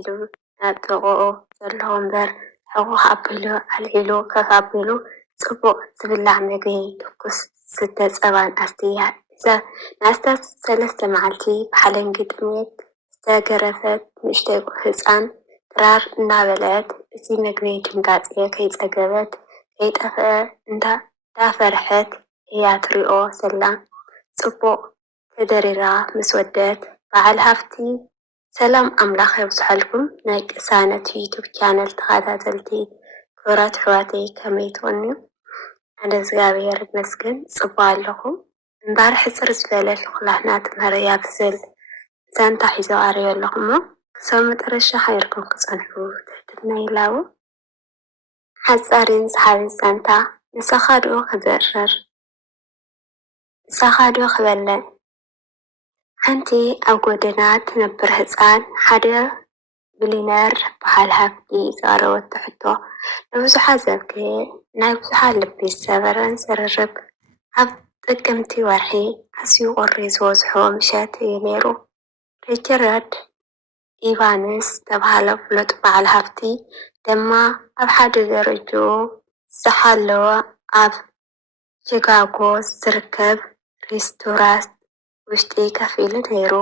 ኢሉ ናብ ጥቕኡ ዘሎ ወንበር ሕቑቕ ኣቢሉ ኣልዒሉ ከፍ ኣቢሉ ጽቡቕ ዝብላዕ ምግቢ ትኩስ ዝስተ ጸባን ኣስትያ እዛ ንኣስታት 3 መዓልቲ ብሓለንጊ ጥሜት ዝተገረፈት ንእሽተይ ህፃን ጥራር እናበልዐት እቲ ምግቢ ድንጋፄ ከይፀገበት ከይጠፍአ እንዳፈርሐት እያ ትሪኦ ዘላ። ጽቡቕ ተደሪራ ምስ ወደት በዓል ሃፍቲ ሰላም ኣምላኽ የብፅሐልኩም ናይ ቅሳነት ዩቱብ ቻነል ተኸታተልቲ ክብራት ኣሕዋተይ ከመይ ትኾኑ? ኣነ እግዚኣብሔር ይመስገን ጽቡቕ ኣለኹም። እምበር ሕፅር ዝበለ ልኹላህና ትምህርያ ብዝብል ዛንታ ሒዞ ቀሪበ ኣለኹ እሞ ክሳብ መጨረሻ ሓይርኩም ክፀንሑ ትሕትና ይላው። ሓፃርን ሰሓብን ዛንታ ንስኻ ዶ ክዘርር ንስኻ ዶ ክበልዕ ሓንቲ ኣብ ጎደና ትነብር ህፃን ሓደ ብሊነር በዓል ሃፍቲ ዝቐረበቶ ሕቶ ንብዙሓት ዘብክየ ናይ ብዙሓት ልቢ ዝሰበረን ዝርርብ ኣብ ጥቅምቲ ወርሒ ኣዝዩ ቁሪ ዝበዝሖ ምሸት እዩ ነይሩ። ሪቻርድ ኢቫንስ ዝተባህለ ፍሉጥ በዓል ሃፍቲ ድማ ኣብ ሓደ ደረጅኡ ዝሓለወ ኣብ ቺካጎ ዝርከብ ሬስቶራንት ውሽጢ ከፍ ኢሉ ነይሩ።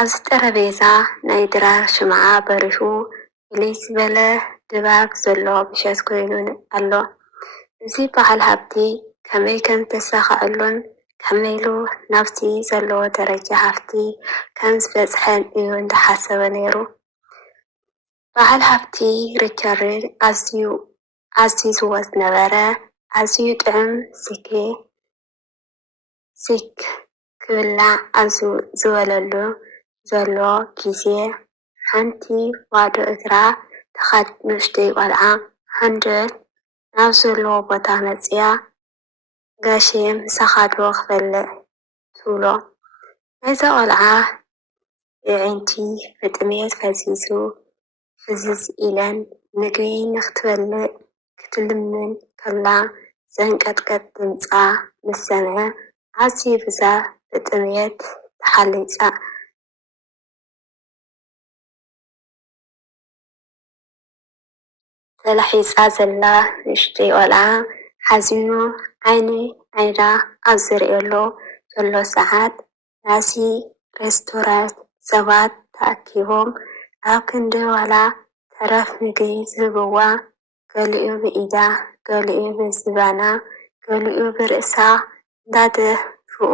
ኣብዚ ጠረጴዛ ናይ ድራር ሽምዓ በሪሁ ፍልይ ዝበለ ድባብ ዘለዎ ምሸት ኮይኑ ኣሎ። እዚ በዓል ሃፍቲ ከመይ ከም ዝተሳኽዐሉን ከመይ ኢሉ ናብቲ ዘለዎ ደረጃ ሃፍቲ ከም ዝበፅሐን እዩ እንዳሓሰበ ነይሩ። በዓል ሃፍቲ ሪቻርድ ኣዝይዝዎ ዝነበረ ኣዝዩ ጥዑም ስቴክ ክብላዕ ኣብ ዝበለሉ ዘሎ ግዜ ሓንቲ ባዶ እግራ ተኻድ ንኡሽተይ ቆልዓ ሃንደበት ናብ ዘለዎ ቦታ መፅያ ጋሼ ምሳኻ ዶ ክበልዕ ትብሎ። ናይዛ ቆልዓ ኣዒንቲ ብጥሜት ፈዚዙ ፍዝዝ ኢለን ምግቢ ንክትበልዕ ክትልምን ከላ ዘንቀጥቀጥ ድምፃ ምስ ሰምዐ ኣዝዩ ብዛ ብጥሜት ተላሒፃ ዘላ ንእሽተይ ቆልዓ ሓዚኑ ዓይና ኣብ ዝሪኤሎ ዘሎ ሰዓት ናዚ ሬስቶራንት ሰባት ተኣኪቦም ኣብ ክንዲ ዋላ ተረፍ ምግቢ ዝህብዋ ገሊኡ ብኢዳ ገሊኡ ብዝባና ገሊኡ ብርእሳ እንዳደፍኡ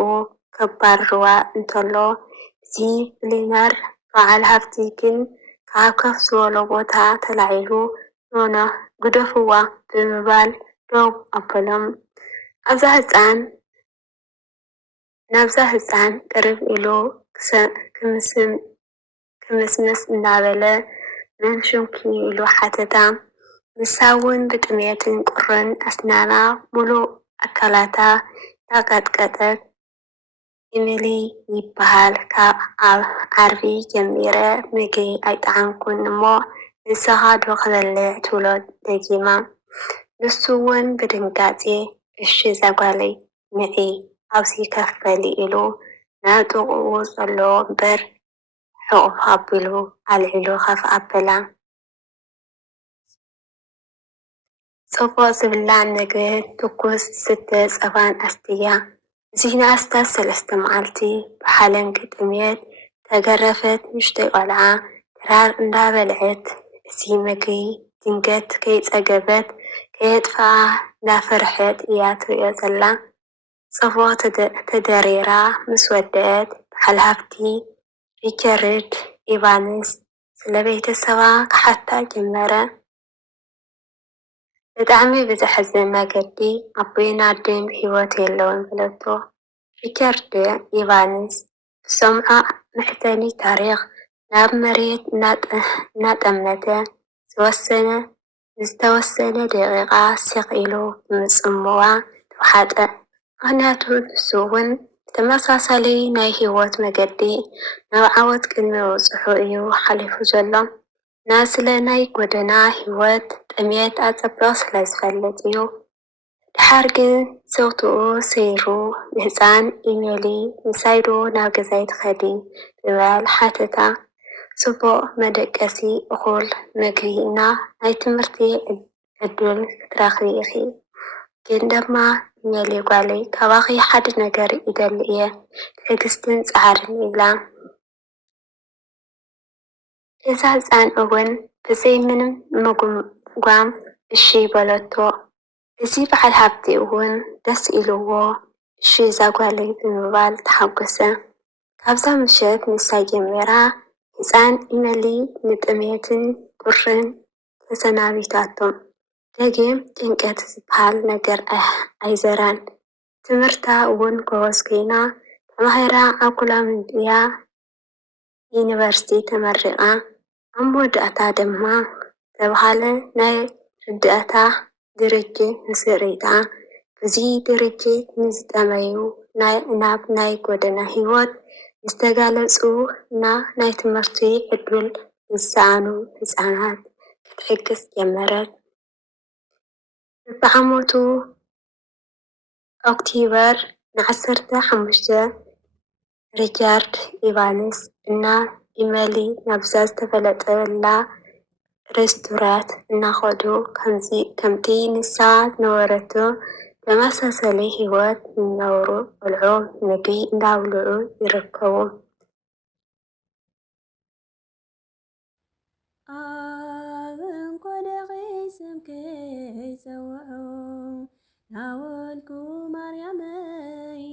ከባርርዋ እንተሎ እዚ ብሊነር በዓል ሃፍቲ ግን ካብ ከፍ ዝበሎ ቦታ ተላዒሉ ኖኖ ግደፍዋ ብምባል ደው ኣበሎም። ናብዛ ህፃን ቅርብ ኢሉ ክምስምስ እናበለ መን ሽምኪ ኢሉ ሓተታ ንሳ እውን ብጥሜትን ቁርን ኣስናና ሙሉእ ኣካላታ እንዳቀጥቀጠት ኢሚሊ ይበሃል ካብ ኣብ ዓርቢ ጀሚረ ምግቢ ኣይጠዓምኩን እሞ ንስኻ ዶ ክበልዕ ትብሎ ደጊማ። ንሱ እውን ብድንጋፄ እሺ ዘጓለይ ንዒ ኣብዚ ከፍ በሊ ኢሉ ናብ ጥቕኡ ዘሎ ወንበር ሕቑፍ ኣቢሉ ኣልዒሉ ከፍ ኣበላ። ጽቡቕ ዝብላዕ ምግብን ትኩስ ዝስተ ጸባን ኣስትያ እዚ ንኣስታት 3 መዓልቲ ብሓለንጊ ጥሜት ተገረፈት ንእሽተይ ቆልዓ ጥራር እንዳበልዐት እዚ ምግቢ ድንገት ከይፀገበት ከየጥፍኣ እንዳፈርሐት እያ ትሪኦ ዘላ። ጽቡቕ ተደሪራ ምስ ወደአት በዓል ሃፍቲ ሪቻርድ ኢቫንስ ስለ ቤተሰባ ክሓታ ጀመረ። ብጣዕሚ ብዘሕዝን መገዲ ኣቦን ኣዶን ብሂወት የለውን በለቶ። ሪቻርድ ኢቫንስ ብሰምዖ መሕዘኒ ታሪክ ናብ መሬት እናጠመተ ዝተወሰነ ደቂቓ ስቕ ኢሉ ብምጽምዋ ተዋሓጠ። ምክንያቱ ንሱ እውን ብተመሳሳሊ ናይ ሂወት መገዲ ናብ ዓወት ቅድሚ ምብፅሑ እዩ ሓሊፉ ዘሎ። ስለ ናይ ጎደና ሂወት ጥሜት ኣፀቢቑ ስለ ዝፈልጥ እዩ። ድሓር ግን ዘውትኡ ሰይሩ ንህፃን ኢሜሊ ምሳይ ዶ ናብ ገዛይ ትኸዲ ብምባል ሓተታ ጽቡቕ መደቀሲ እኹል ምግቢ እና ናይ ትምህርቲ ዕድል ክትረኽቢ ኢኺ ግን ድማ መሌ ጓለይ ካባኺ ሓደ ነገር ይደሊ እየ ትዕግስትን ፃዕርን ይብላ እዛ ህፃን እውን ብዘይ ምንም ምጉምጓም እሺ በለቶ እዚ በዓል ሃብቲ እውን ደስ ኢልዎ እሺ እዛ ጓለይ ብምባል ተሓጐሰ ካብዛ ምሸት ንሳ ጀሚራ ህፃን ኢመሊ ንጥሜትን ቁርን ተሰናቢታቶም ደጊም ጭንቀት ዝበሃል ነገር ኣይዘራን ትምህርታ እውን ጎበዝ ኮይና ተማሂራ ኣብ ኮሎምብያ ዩኒቨርሲቲ ተመሪቓ ኣብ መወዳእታ ድማ ዝተባሃለ ናይ ርድኣታ ድርጅት ምስሪታ እዚ ድርጅት ንዝጠመዩ ናብ ናይ ጎደና ህይወት ዝተጋለፁ እና ናይ ትምህርቲ ዕድል ዝሰኣኑ ህፃናት ክትሕግዝ ጀመረት በዓመቱ ኦክቶበር ን15 ሪቻርድ ኢቫንስ እና ኢመሊ ናብዛ ዝተፈለጠላ ሬስቶራት እናኸዱ ከምቲ ንሳ ነበረቶ ተመሳሰሊ ህይወት ዝነብሩ ቆልዑ ምግቢ እንዳብልዑ ይርከቡ። ኣብ እንኮለኺ ስምከይ ፀውዑ ናወልኩ ማርያመይ